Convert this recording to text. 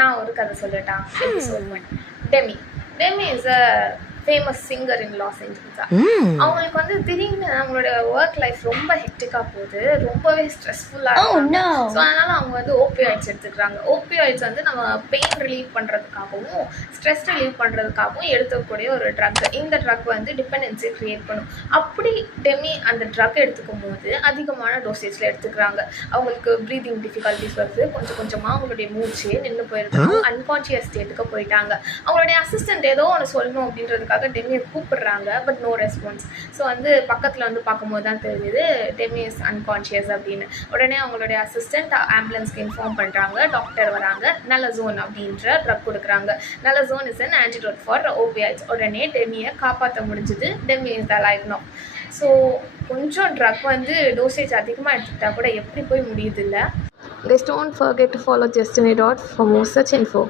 நான் ஒரு கதை சொல்லட்டா? Episode 1. Demi. Demi is a famous singer in Los ஏஞ்சல்ஸா. அவங்களுக்கு வந்து திடீர்னு அவங்களோட ஒர்க் லைஃப் ரொம்ப ஹெக்டிக்காக போகுது, ரொம்பவே ஸ்ட்ரெஸ்ஃபுல்லாக இருக்காங்க. ஸோ அதனால் அவங்க வந்து ஓபியாய்ட்ஸ் எடுத்துக்கிறாங்க. ஓபியாய்ட்ஸ் வந்து நம்ம பெயின் ரிலீவ் பண்ணுறதுக்காகவும் ஸ்ட்ரெஸ் ரிலீவ் பண்ணுறதுக்காகவும் எடுத்துக்கக்கூடிய ஒரு ட்ரக். இந்த ட்ரக் வந்து டிபெண்டன்சி க்ரியேட் பண்ணும். அப்படி டெமி அந்த ட்ரக் எடுத்துக்கும் போது அதிகமான டோசேஜில் எடுத்துக்கிறாங்க. அவங்களுக்கு ப்ரீதிங் டிஃபிகல்ட்டிஸ் வருது, கொஞ்சம் கொஞ்சமாக அவங்களுடைய மூச்சே நின்று போயிருக்காங்க, அன்கான்ஷியஸ் ஸ்டேட்டுக்கு போயிட்டாங்க. அவங்களுடைய அசிஸ்டன்ட் ஏதோ ஒன்று சொல்லணும் அப்படின்றதுக்காக டெமியை கூப்பிடுறாங்க, பட் நோ ரெஸ்பான்ஸ். ஸோ வந்து பக்கத்தில் வந்து பார்க்கும்போது தான் தெரியுது டெமி இஸ் அன்கான்ஷியஸ் அப்படின்னு. உடனே அவங்களுடைய அசிஸ்டன்ட் ஆம்புலன்ஸ்க்கு இன்ஃபார்ம் பண்ணுறாங்க, டாக்டர் வராங்க, நலசோன் அப்படின்ற ட்ரக் கொடுக்குறாங்க. Naloxone is an antidote for opioids. உடனே டெமியை காப்பாற்ற முடிஞ்சுது. Demi is alive now. So கொஞ்சம் ட்ரக் வந்து டோசேஜ் அதிகமாக எடுத்துக்கிட்டா கூட எப்படி போய் முடியுது இல்லை. Guys, don't forget to follow Destiny Dot for more such info.